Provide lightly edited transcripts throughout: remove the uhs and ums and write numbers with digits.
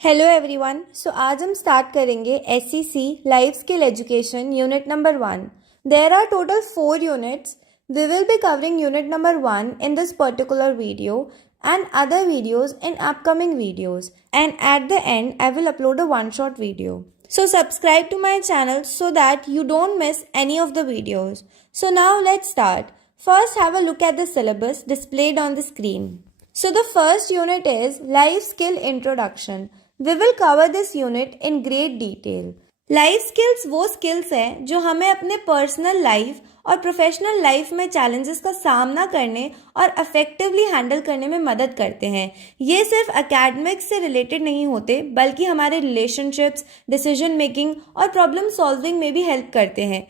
Hello everyone. आज हम start करेंगे SEC life skill education unit number 1। There are total 4 units. We will be covering unit number 1 in this particular video and other videos in upcoming videos, and at the end I will upload a one shot video. So subscribe to my channel so that you don't miss any of the videos. So now let's start. First, have a look at the syllabus displayed on the screen. So the first unit is life skill introduction. We will cover this unit in great detail. Life skills वो skills हैं जो हमें अपने personal life और professional life में challenges का सामना करने और इफेक्टिवली हैंडल करने में मदद करते हैं। ये सिर्फ एकेडमिक्स से रिलेटेड नहीं होते, बल्कि हमारे रिलेशनशिप्स, डिसीजन मेकिंग और प्रॉब्लम सॉल्विंग में भी हेल्प करते हैं।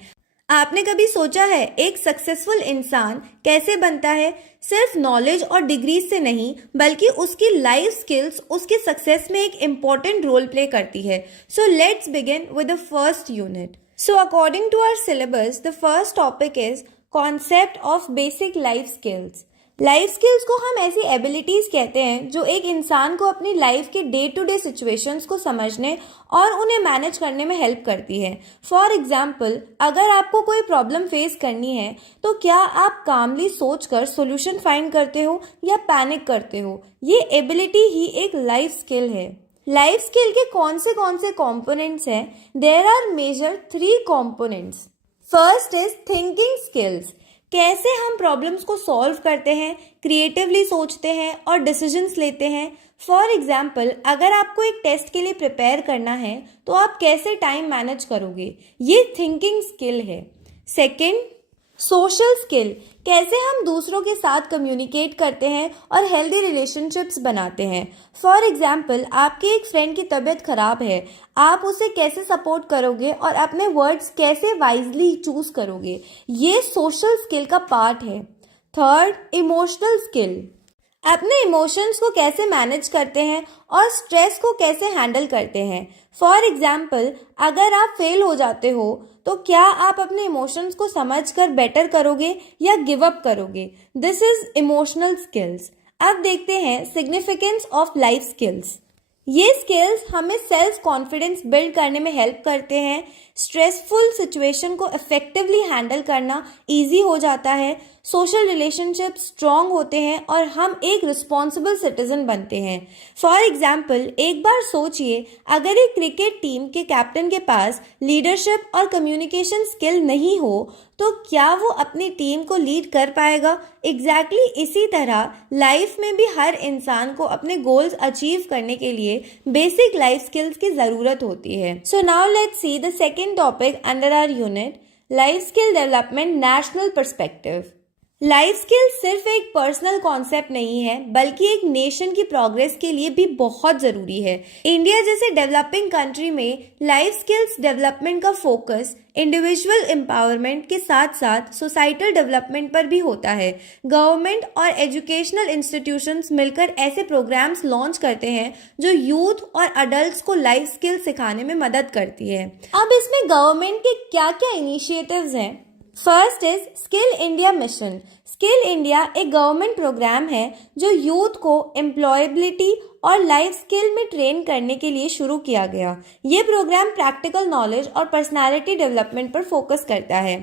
आपने कभी सोचा है एक सक्सेसफुल इंसान कैसे बनता है? सिर्फ नॉलेज और डिग्रीज से नहीं, बल्कि उसकी लाइफ स्किल्स उसके सक्सेस में एक इम्पॉर्टेंट रोल प्ले करती है। So let's begin with the first unit. So according to our syllabus, the first topic is concept of basic life skills. Life skills को हम ऐसी एबिलिटीज कहते हैं जो एक इंसान को अपनी लाइफ के डे टू डे सिचुएशंस को समझने और उन्हें मैनेज करने में हेल्प करती है. फॉर एग्जाम्पल, अगर आपको कोई प्रॉब्लम फेस करनी है तो क्या आप कामली सोचकर सॉल्यूशन फाइंड करते हो या पैनिक करते हो? ये एबिलिटी ही एक लाइफ स्किल है. लाइफ स्किल के कौन से कॉम्पोनेंट्स हैं? There are major 3 components. First is thinking skills. कैसे हम प्रॉब्लम्स को सॉल्व करते हैं, क्रिएटिवली सोचते हैं और डिसीजंस लेते हैं. फॉर एग्जाम्पल, अगर आपको एक टेस्ट के लिए प्रिपेयर करना है तो आप कैसे टाइम मैनेज करोगे? ये थिंकिंग स्किल है. Second, social skill. कैसे हम दूसरों के साथ कम्युनिकेट करते हैं और हेल्दी रिलेशनशिप्स बनाते हैं. फॉर एग्जाम्पल, आपके एक फ्रेंड की तबीयत खराब है, आप उसे कैसे सपोर्ट करोगे और अपने वर्ड्स कैसे वाइजली चूज करोगे? ये सोशल स्किल का पार्ट है. Third, emotional skill. अपने इमोशंस को कैसे मैनेज करते हैं और स्ट्रेस को कैसे हैंडल करते हैं. फॉर एग्जाम्पल, अगर आप फेल हो जाते हो तो क्या आप अपने इमोशंस को समझकर बेटर करोगे या गिव अप करोगे? This is emotional skills. अब देखते हैं सिग्निफिकेंस ऑफ लाइफ स्किल्स. ये स्किल्स हमें सेल्फ कॉन्फिडेंस बिल्ड करने में हेल्प करते हैं. स्ट्रेसफुल सिचुएशन को इफेक्टिवली हैंडल करना इजी हो जाता है. सोशल रिलेशनशिप स्ट्रांग होते हैं और हम एक रिस्पॉन्सिबल सिटीजन बनते हैं. फॉर एग्जाम्पल, एक बार सोचिए, अगर एक क्रिकेट टीम के कैप्टन के पास लीडरशिप और कम्युनिकेशन स्किल नहीं हो तो क्या वो अपनी टीम को लीड कर पाएगा? एग्जैक्टली इसी तरह लाइफ में भी हर इंसान को अपने गोल्स अचीव करने के लिए बेसिक लाइफ स्किल्स की जरूरत होती है. So now let's see the second topic under our unit, life skill development national perspective. Life skill सिर्फ एक पर्सनल कॉन्सेप्ट नहीं है, बल्कि एक नेशन की प्रोग्रेस के लिए भी बहुत ज़रूरी है. इंडिया जैसे डेवलपिंग कंट्री में लाइफ स्किल्स डेवलपमेंट का फोकस इंडिविजुअल एम्पावरमेंट के साथ साथ सोसाइटल डेवलपमेंट पर भी होता है. गवर्नमेंट और एजुकेशनल इंस्टीट्यूशंस मिलकर ऐसे प्रोग्राम्स लॉन्च करते हैं जो यूथ और अडल्ट्स को लाइफ स्किल सिखाने में मदद करती है. अब इसमें गवर्नमेंट के क्या क्या इनिशिएटिव्स हैं? First is skill India mission. Skill India एक गवर्नमेंट प्रोग्राम है जो यूथ को एम्प्लॉयबिलिटी और लाइफ स्किल में ट्रेन करने के लिए शुरू किया गया. ये प्रोग्राम प्रैक्टिकल नॉलेज और पर्सनालिटी डेवलपमेंट पर फोकस करता है.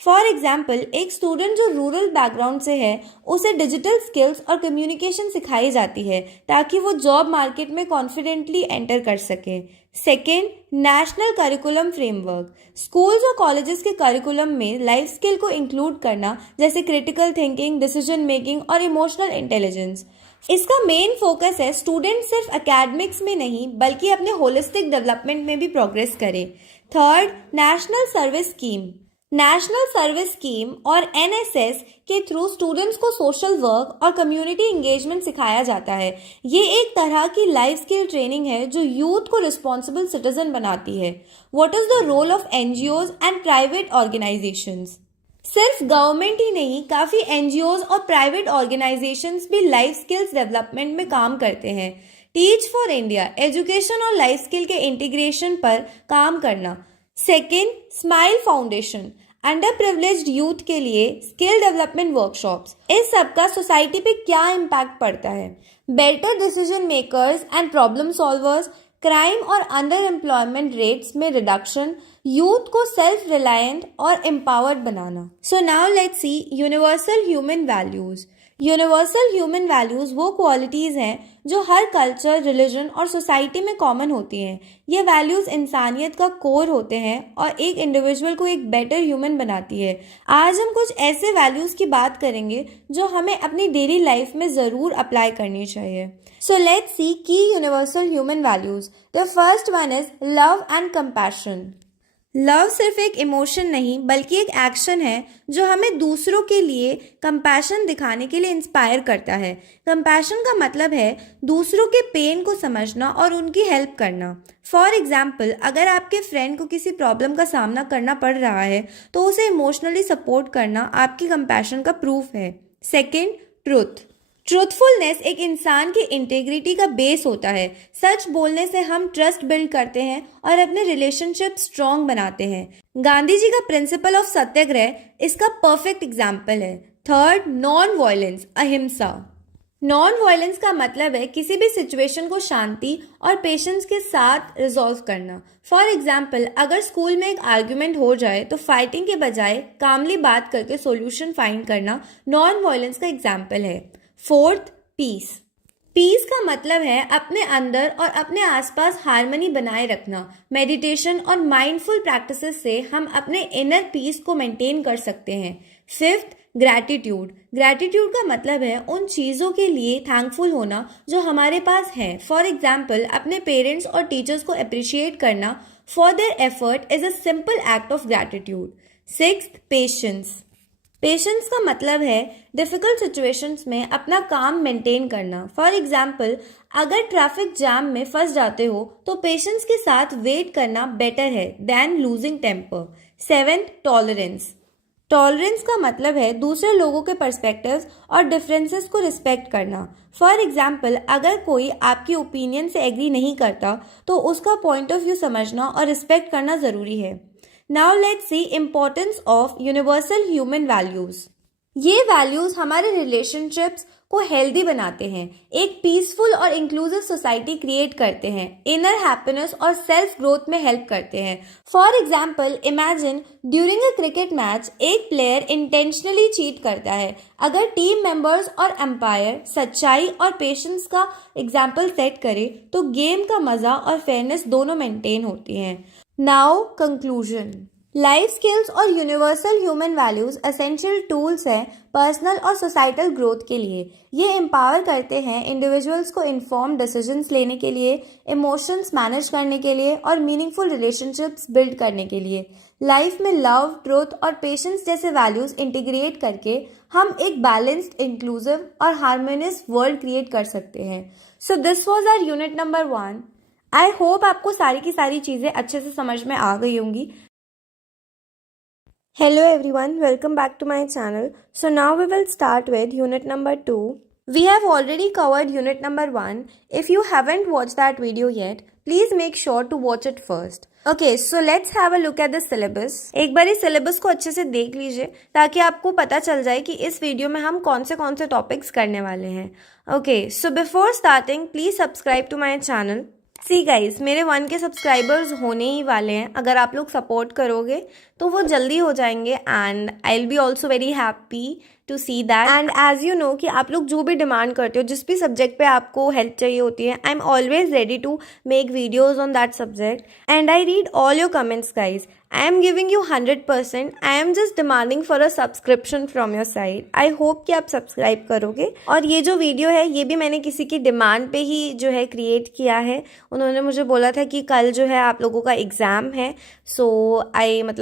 फॉर एग्जाम्पल, एक स्टूडेंट जो रूरल बैकग्राउंड से है, उसे डिजिटल स्किल्स और कम्युनिकेशन सिखाई जाती है ताकि वो जॉब मार्केट में कॉन्फिडेंटली एंटर कर सके. Second, national curriculum framework. Schools और कॉलेजेस के करिकुलम में लाइफ स्किल को इंक्लूड करना, जैसे क्रिटिकल थिंकिंग, डिसीजन मेकिंग और इमोशनल इंटेलिजेंस. इसका मेन फोकस है स्टूडेंट सिर्फ एकेडमिक्स में नहीं, बल्कि अपने होलिस्टिक डेवलपमेंट में भी प्रोग्रेस करे. Third, national service scheme. National service scheme और NSS के थ्रू स्टूडेंट्स को सोशल वर्क और कम्युनिटी एंगेजमेंट सिखाया जाता है. ये एक तरह की लाइफ स्किल ट्रेनिंग है जो यूथ को रिस्पॉन्सिबल सिटीजन बनाती है. What is the role of NGOs and private organisations? सिर्फ गवर्नमेंट ही नहीं, काफ़ी NGOs और प्राइवेट ऑर्गेनाइजेशंस भी लाइफ स्किल्स डेवलपमेंट में काम करते हैं. टीच फॉर इंडिया एजुकेशन और लाइफ स्किल के इंटीग्रेशन पर काम करना. Second, smile foundation underprivileged youth के लिए स्किल डेवलपमेंट वर्कशॉप्स. इस सब का सोसाइटी पे क्या इम्पैक्ट पड़ता है? Better decision makers and problem solvers, crime और अंडर एम्प्लॉयमेंट रेट्स में रिडक्शन, यूथ को सेल्फ रिलायंट और empowered banana. So now let's C universal human values. Universal human values वो क्वालिटीज़ हैं जो हर कल्चर, रिलीजन और सोसाइटी में कॉमन होती हैं। ये वैल्यूज़ इंसानियत का कोर होते हैं और एक इंडिविजुअल को एक बेटर ह्यूमन बनाती है। आज हम कुछ ऐसे वैल्यूज़ की बात करेंगे जो हमें अपनी डेली लाइफ में ज़रूर अप्लाई करनी चाहिए। सो लेट्स सी की universal human values. The first one is love and compassion. Love सिर्फ एक इमोशन नहीं बल्कि एक एक्शन है जो हमें दूसरों के लिए कंपैशन दिखाने के लिए इंस्पायर करता है। कंपैशन का मतलब है दूसरों के पेन को समझना और उनकी हेल्प करना। फॉर एग्जाम्पल, अगर आपके फ्रेंड को किसी प्रॉब्लम का सामना करना पड़ रहा है तो उसे इमोशनली सपोर्ट करना आपकी कंपैशन का प्रूफ है। Second, truth. ट्रूथफुलनेस एक इंसान की इंटेग्रिटी का बेस होता है। सच बोलने से हम ट्रस्ट बिल्ड करते हैं और अपने रिलेशनशिप स्ट्रॉन्ग बनाते हैं। गांधी जी का प्रिंसिपल ऑफ सत्याग्रह इसका परफेक्ट एग्जाम्पल है। थर्ड, नॉन वायलेंस, अहिंसा। नॉन वायलेंस का मतलब है किसी भी सिचुएशन को शांति और पेशेंस के साथ रिजॉल्व करना। फॉर एग्जाम्पल, अगर स्कूल में एक आर्ग्यूमेंट हो जाए तो फाइटिंग के बजाय कामली बात करके सॉल्यूशन फाइंड करना नॉन वायलेंस का एग्जाम्पल है। Fourth, peace. पीस का मतलब है अपने अंदर और अपने आसपास हार्मनी बनाए रखना। मेडिटेशन और माइंडफुल प्रैक्टिसेस से हम अपने इनर पीस को मेंटेन कर सकते हैं। Fifth, gratitude. ग्रैटिट्यूड का मतलब है उन चीज़ों के लिए थैंकफुल होना जो हमारे पास है। फॉर एग्जाम्पल, अपने पेरेंट्स और टीचर्स को अप्रिशिएट करना for their effort is a simple act of gratitude. Sixth, patience. Patience का मतलब है डिफ़िकल्ट सिचुएशंस में अपना काम मेंटेन करना। फॉर एग्जाम्पल, अगर ट्रैफिक जैम में फंस जाते हो तो पेशेंस के साथ वेट करना बेटर है than losing temper. Seventh, tolerance. Tolerance का मतलब है दूसरे लोगों के पर्सपेक्टिव्स और डिफरेंसेस को रिस्पेक्ट करना। फॉर एग्जाम्पल, अगर कोई आपकी ओपिनियन से एग्री नहीं करता तो उसका पॉइंट ऑफ व्यू समझना और रिस्पेक्ट करना ज़रूरी है। Now let's see importance of universal human values. ये वैल्यूज हमारे रिलेशनशिप्स को हेल्दी बनाते हैं, एक पीसफुल और इंक्लूसिव सोसाइटी क्रिएट करते हैं, इनर हैप्पीनेस और सेल्फ ग्रोथ में हेल्प करते हैं। For example, imagine during a cricket match एक प्लेयर इंटेंशनली चीट करता है। अगर टीम मेंबर्स और एम्पायर सच्चाई और पेशेंस का एग्जाम्पल सेट करे तो गेम का मजा और फेयरनेस दोनों मेंटेन होती हैं। Now conclusion. लाइफ स्किल्स और universal human values essential tools हैं पर्सनल और सोसाइटल ग्रोथ के लिए। ये एम्पावर करते हैं इंडिविजुअल्स को इन्फॉर्म डिसीजंस लेने के लिए, इमोशंस मैनेज करने के लिए और मीनिंगफुल रिलेशनशिप्स बिल्ड करने के लिए। लाइफ में लव, ट्रूथ और पेशेंस जैसे वैल्यूज इंटीग्रेट करके हम एक बैलेंस्ड, इंक्लूसिव और हार्मोनियस वर्ल्ड क्रिएट कर सकते हैं। So this was our unit number 1। I hope आपको सारी की सारी चीज़ें अच्छे से समझ में आ गई होंगी। Hello everyone, welcome back to my channel. So now we will start with unit number 2. We have already covered unit number 1. If you haven't watched that video yet, please make sure to watch it first. Okay, so let's have a look at the syllabus. एक बार इस syllabus को अच्छे से देख लीजिए ताकि आपको पता चल जाए कि इस वीडियो में हम कौन से टॉपिक्स करने वाले हैं। Okay, so before starting, please subscribe to my channel. See guys, मेरे 1 के सब्सक्राइबर्स होने ही वाले हैं। अगर आप लोग सपोर्ट करोगे तो वो जल्दी हो जाएंगे and I will be also very happy to see that. And as you know कि आप लोग जो भी डिमांड करते हो, जिस भी सब्जेक्ट पे आपको हेल्प चाहिए होती है, I am always ready to make videos on that subject and I read all your comments guys. I am giving you 100%. I am just demanding for a subscription from your side. I hope कि आप subscribe करोगे। और ये जो video है ये भी मैंने किसी की डिमांड पे ही जो है क्रिएट किया है। उन्होंने मुझे बोला था कि कल जो है आप लोगों का एग्ज़ाम है, सो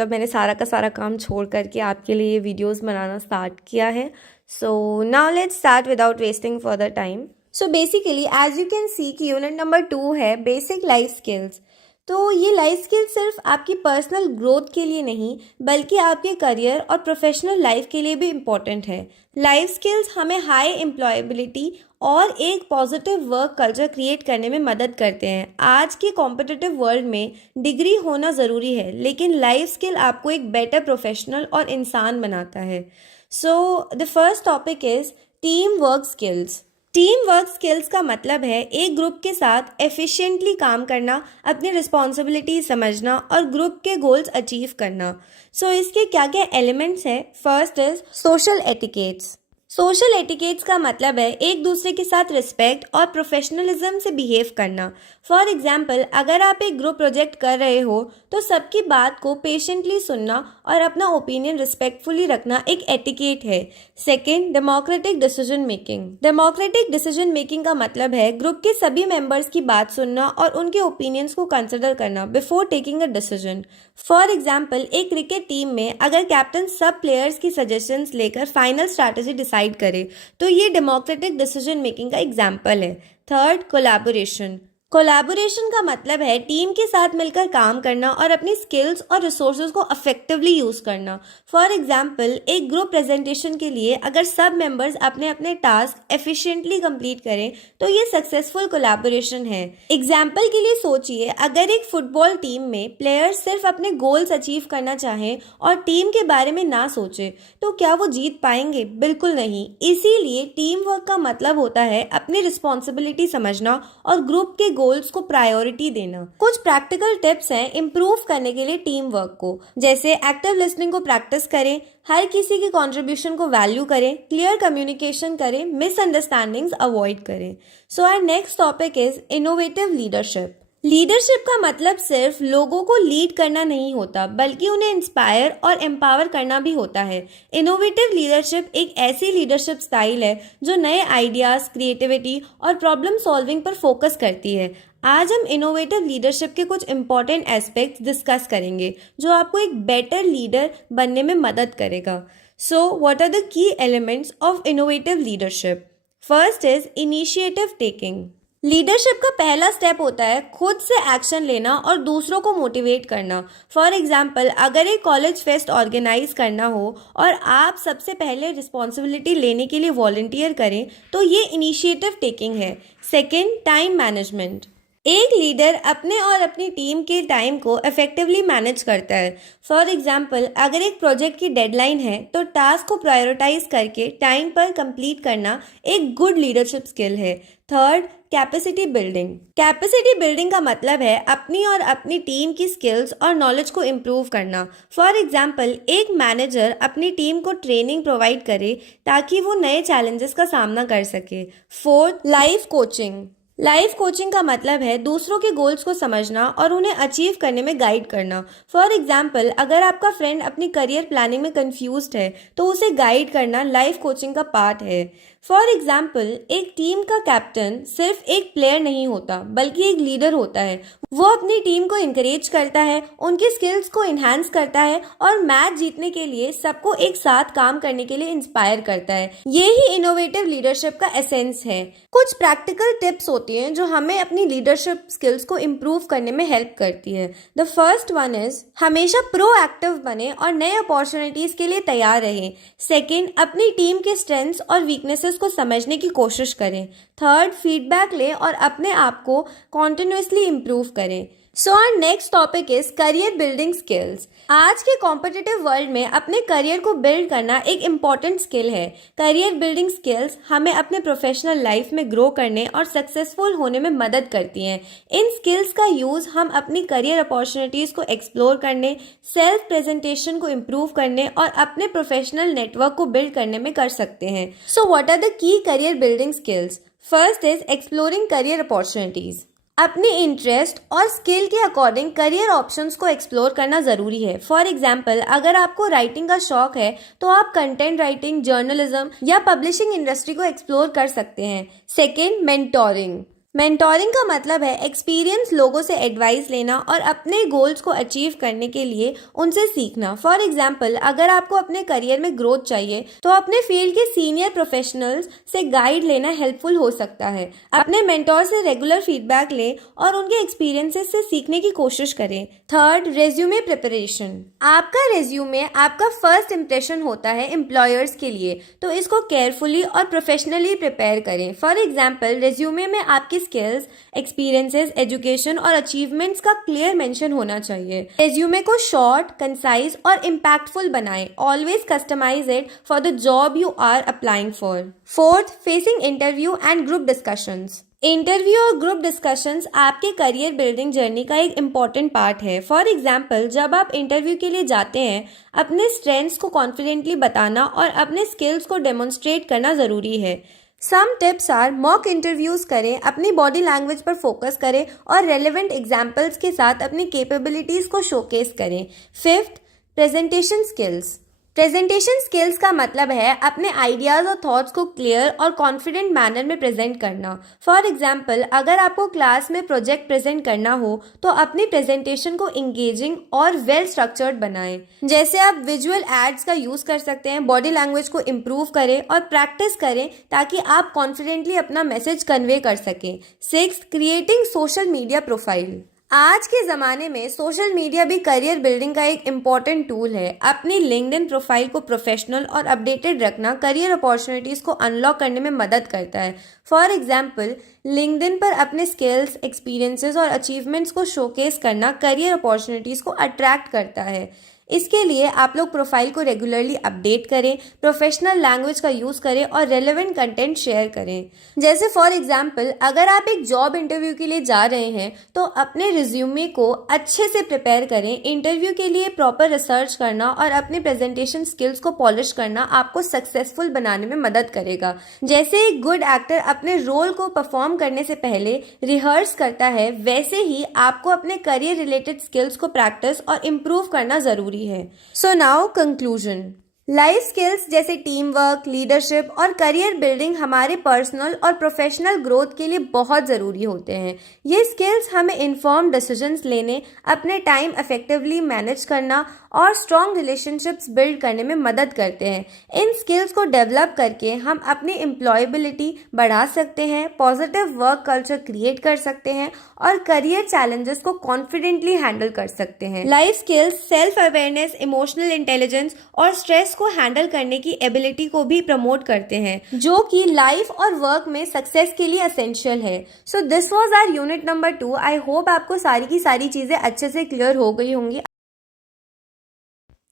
मैंने सारा का सारा काम छोड़ करके आपके लिए ये वीडियोज़ बनाना स्टार्ट किया है। So now let's start without wasting further time. So basically as you can see कि यूनिट नंबर 2 है बेसिक लाइफ स्किल्स। तो ये लाइफ स्किल सिर्फ आपकी पर्सनल ग्रोथ के लिए नहीं बल्कि आपके करियर और प्रोफेशनल लाइफ के लिए भी इम्पॉर्टेंट है। लाइफ स्किल्स हमें हाई एम्प्लॉयबिलिटी और एक पॉजिटिव वर्क कल्चर क्रिएट करने में मदद करते हैं। आज के कॉम्पिटिटिव वर्ल्ड में डिग्री होना ज़रूरी है, लेकिन लाइफ स्किल आपको एक बेटर प्रोफेशनल और इंसान बनाता है। सो the first topic is team work skills. Team work skills का मतलब है एक ग्रुप के साथ एफिशिएंटली काम करना, अपनी रिस्पॉन्सिबिलिटी समझना और ग्रुप के गोल्स अचीव करना। सो इसके क्या क्या एलिमेंट्स हैं? First is social etiquettes. Social etiquettes का मतलब है एक दूसरे के साथ रिस्पेक्ट और प्रोफेशनलिज्म से बिहेव करना। फॉर एग्जाम्पल, अगर आप एक ग्रुप प्रोजेक्ट कर रहे हो तो सबकी बात को पेशेंटली सुनना और अपना ओपिनियन रिस्पेक्टफुली रखना एक एटिकेट है। Second, democratic decision making. Democratic decision making का मतलब है ग्रुप के सभी मेंबर्स की बात सुनना और उनके ओपिनियंस को कंसिडर करना before taking a decision. For example, एक क्रिकेट टीम में अगर कैप्टन सब प्लेयर्स की सजेशंस लेकर फाइनल स्ट्रैटेजी डिसाइड करे तो ये डेमोक्रेटिक डिसीजन मेकिंग का एग्जाम्पल है। Third, collaboration. कोलैबोरेशन का मतलब है टीम के साथ मिलकर काम करना और अपनी स्किल्स और रिसोर्सेज को इफेक्टिवली यूज करना। फॉर एग्जाम्पल, एक ग्रुप प्रेजेंटेशन के लिए अगर सब मेंबर्स अपने अपने टास्क एफिशिएंटली कंप्लीट करें तो ये सक्सेसफुल कोलैबोरेशन है। एग्जाम्पल के लिए सोचिए, अगर एक फुटबॉल टीम में प्लेयर्स सिर्फ अपने गोल्स अचीव करना चाहें और टीम के बारे में ना सोचे तो क्या वो जीत पाएंगे? बिल्कुल नहीं। इसीलिए टीम वर्क का मतलब होता है अपनी रिस्पॉन्सिबिलिटी समझना और ग्रुप के गोल्स को प्रायोरिटी देना। कुछ प्रैक्टिकल टिप्स हैं इम्प्रूव करने के लिए टीम वर्क को, जैसे एक्टिव लिसनिंग को प्रैक्टिस करें, हर किसी की कंट्रीब्यूशन को वैल्यू करें, क्लियर कम्युनिकेशन करें, मिसअंडरस्टैंडिंग्स अवॉइड करें। So our next topic is innovative leadership. Leadership का मतलब सिर्फ लोगों को लीड करना नहीं होता, बल्कि उन्हें इंस्पायर और एम्पावर करना भी होता है। इनोवेटिव लीडरशिप एक ऐसी लीडरशिप स्टाइल है जो नए आइडियाज, क्रिएटिविटी और प्रॉब्लम सॉल्विंग पर फोकस करती है। आज हम इनोवेटिव लीडरशिप के कुछ इंपॉर्टेंट एस्पेक्ट्स डिस्कस करेंगे जो आपको एक बेटर लीडर बनने में मदद करेगा। So what are the key elements of innovative leadership? First is initiative taking. Leadership का पहला स्टेप होता है खुद से एक्शन लेना और दूसरों को मोटिवेट करना। फॉर एग्जाम्पल, अगर एक कॉलेज फेस्ट ऑर्गेनाइज करना हो और आप सबसे पहले रिस्पॉन्सिबिलिटी लेने के लिए वॉलंटियर करें तो ये इनिशिएटिव टेकिंग है। Second, time management. एक लीडर अपने और अपनी टीम के टाइम को इफेक्टिवली मैनेज करता है। फॉर एग्जाम्पल, अगर एक प्रोजेक्ट की डेडलाइन है तो टास्क को प्रायोरिटाइज करके टाइम पर कंप्लीट करना एक गुड लीडरशिप स्किल है। Third, capacity building. Capacity building का मतलब है अपनी और अपनी टीम की स्किल्स और नॉलेज को इम्प्रूव करना। फॉर एग्जाम्पल, एक मैनेजर अपनी टीम को ट्रेनिंग प्रोवाइड करे ताकि वो नए चैलेंजेस का सामना कर सके। Fourth, life coaching. Life coaching का मतलब है दूसरों के गोल्स को समझना और उन्हें अचीव करने में गाइड करना। फॉर एग्जाम्पल, अगर आपका फ्रेंड अपनी करियर प्लानिंग में कंफ्यूज्ड है तो उसे गाइड करना लाइफ कोचिंग का पार्ट है। फॉर एग्जाम्पल, एक टीम का कैप्टन सिर्फ एक प्लेयर नहीं होता बल्कि एक लीडर होता है। वो अपनी टीम को इंकरेज करता है, उनकी स्किल्स को इन्हांस करता है और मैच जीतने के लिए सबको एक साथ काम करने के लिए इंस्पायर करता है। यही इनोवेटिव लीडरशिप का एसेंस है। कुछ प्रैक्टिकल टिप्स होती हैं जो हमें अपनी लीडरशिप स्किल्स को इम्प्रूव करने में हेल्प करती है। द फर्स्ट वन इज हमेशा प्रोएक्टिव बने और नए अपॉर्चुनिटीज के लिए तैयार रहें। सेकेंड, अपनी टीम के स्ट्रेंथ्स और वीकनेसेस को समझने की कोशिश करें। थर्ड, फीडबैक लें और अपने आप को कॉन्टिन्यूसली इम्प्रूव करें। So our next topic is career building skills. आज के कॉम्पिटिटिव वर्ल्ड में अपने करियर को बिल्ड करना एक इम्पॉर्टेंट स्किल है। करियर बिल्डिंग स्किल्स हमें अपने प्रोफेशनल लाइफ में ग्रो करने और सक्सेसफुल होने में मदद करती हैं। इन स्किल्स का यूज हम अपनी करियर अपॉर्चुनिटीज को एक्सप्लोर करने, सेल्फ प्रेजेंटेशन को इम्प्रूव करने और अपने प्रोफेशनल नेटवर्क को बिल्ड करने में कर सकते हैं। So what are the key career building skills? First is exploring career opportunities. अपने इंटरेस्ट और स्किल के अकॉर्डिंग करियर ऑप्शंस को एक्सप्लोर करना ज़रूरी है। फॉर एग्जाम्पल, अगर आपको राइटिंग का शौक है तो आप कंटेंट राइटिंग, जर्नलिज्म या पब्लिशिंग इंडस्ट्री को एक्सप्लोर कर सकते हैं। Second, mentoring. मेंटोरिंग का मतलब है एक्सपीरियंस लोगों से एडवाइस लेना और अपने गोल्स को अचीव करने के लिए उनसे सीखना। फॉर एग्जाम्पल, अगर आपको अपने करियर में ग्रोथ चाहिए तो अपने फील्ड के सीनियर प्रोफेशनल्स से गाइड लेना हेल्पफुल हो सकता है। अपने मेंटोर से रेगुलर फीडबैक लें और उनके एक्सपीरियंसेस से सीखने की कोशिश करें। Third, resume preparation. आपका रेज्यूमे आपका फर्स्ट इंप्रेशन होता है एम्प्लॉयर्स के लिए, तो इसको केयरफुली और प्रोफेशनली प्रिपेयर करें। फॉर एग्जाम्पल, रेज्यूमे में आपकी स्किल्स, एक्सपीरियंसेस, एजुकेशन और अचीवमेंट्स का क्लियर मेंशन होना चाहिए। रेज्यूमे को शॉर्ट, कंसाइज और इम्पैक्टफुल बनाएं। Always customise it for the job you are applying for. Fourth, facing interview and group discussions. Interview और ग्रुप डिस्कशंस आपके करियर बिल्डिंग जर्नी का एक इम्पॉर्टेंट पार्ट है। फॉर एग्जाम्पल, जब आप इंटरव्यू के लिए जाते हैं, अपने स्ट्रेंथ्स को कॉन्फिडेंटली बताना और अपने स्किल्स को डेमोन्स्ट्रेट करना ज़रूरी है। Some tips are: mock interviews करें, अपनी बॉडी लैंग्वेज पर फोकस करें और रेलेवेंट एग्जाम्पल्स के साथ अपनी कैपेबिलिटीज़ को शोकेस करें। Fifth, presentation skills. Presentation skills का मतलब है अपने आइडियाज़ और थॉट्स को क्लियर और कॉन्फिडेंट मैनर में प्रेजेंट करना। फॉर एग्जाम्पल, अगर आपको क्लास में प्रोजेक्ट प्रेजेंट करना हो तो अपनी प्रेजेंटेशन को इंगेजिंग और वेल स्ट्रक्चर्ड बनाएं। जैसे आप विजुअल एड्स का यूज़ कर सकते हैं, बॉडी लैंग्वेज को इम्प्रूव करें और प्रैक्टिस करें ताकि आप कॉन्फिडेंटली अपना मैसेज कन्वे कर सकें। Sixth, creating social media profile. आज के ज़माने में सोशल मीडिया भी करियर बिल्डिंग का एक इम्पॉर्टेंट टूल है। अपनी लिंक्डइन प्रोफाइल को प्रोफेशनल और अपडेटेड रखना करियर अपॉर्चुनिटीज़ को अनलॉक करने में मदद करता है। फॉर एग्जाम्पल, लिंक्डइन पर अपने स्किल्स, एक्सपीरियंसेस और अचीवमेंट्स को शोकेस करना करियर अपॉर्चुनिटीज़ को अट्रैक्ट करता है। इसके लिए आप लोग प्रोफाइल को रेगुलरली अपडेट करें, प्रोफेशनल लैंग्वेज का यूज़ करें और रेलेवेंट कंटेंट शेयर करें। जैसे फॉर एग्जांपल, अगर आप एक जॉब इंटरव्यू के लिए जा रहे हैं तो अपने रिज्यूमे को अच्छे से प्रिपेयर करें। इंटरव्यू के लिए प्रॉपर रिसर्च करना और अपने प्रेजेंटेशन स्किल्स को पॉलिश करना आपको सक्सेसफुल बनाने में मदद करेगा। जैसे एक गुड एक्टर अपने रोल को परफॉर्म करने से पहले रिहर्स करता है, वैसे ही आपको अपने करियर रिलेटेड स्किल्स को प्रैक्टिस और इम्प्रूव करना ज़रूरी है। So now conclusion. Life skills जैसे टीम वर्क, लीडरशिप और करियर बिल्डिंग हमारे पर्सनल और प्रोफेशनल ग्रोथ के लिए बहुत ज़रूरी होते हैं। ये स्किल्स हमें इन्फॉर्म डिसीजंस लेने, अपने टाइम इफेक्टिवली मैनेज करना और स्ट्रॉन्ग रिलेशनशिप्स बिल्ड करने में मदद करते हैं। इन स्किल्स को डेवलप करके हम अपनी एम्प्लॉयबिलिटी बढ़ा सकते हैं, पॉजिटिव वर्क कल्चर क्रिएट कर सकते हैं और करियर चैलेंजेस को कॉन्फिडेंटली हैंडल कर सकते हैं। Life skills self awareness, emotional intelligence और स्ट्रेस को हैंडल करने की एबिलिटी को भी प्रमोट करते हैं, जो कि लाइफ और वर्क में सक्सेस के लिए एसेंशियल है। So this was our unit number 2। I hope आपको सारी की सारी चीजें अच्छे से क्लियर हो गई होंगी।